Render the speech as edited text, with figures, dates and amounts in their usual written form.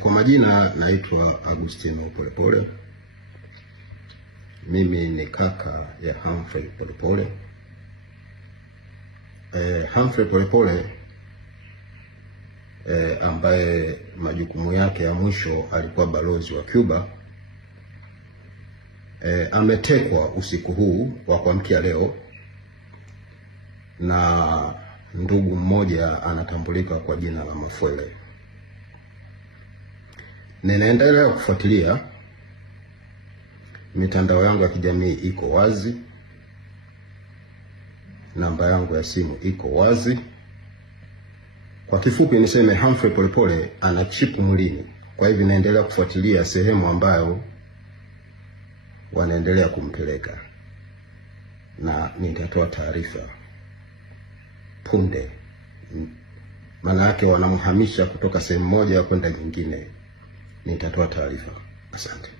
Kwa majina naitwa Agustino Polepole. Mimi ni kaka ya Humphrey Polepole. Humphrey Polepole ambaye majukumu yake ya mwisho alikuwa balozi wa Cuba, ametekwa usiku huu wa kuamkia leo na ndugu mmoja anatambulika kwa jina la Mafwele. Ninaendelea kufuatilia, mitandao yangu ya kijamii iko wazi, namba yangu ya simu iko wazi. Kwa kifupi niseme Humphrey Polepole ana chipu mwilini. Kwa hivyo naendelea kufuatilia sehemu ambayo wanaendelea kumpeleka, na nitatoa taarifa punde. Maana yake wanamhamisha kutoka sehemu moja kwenda nyingine. Nitatoa taarifa. Asante.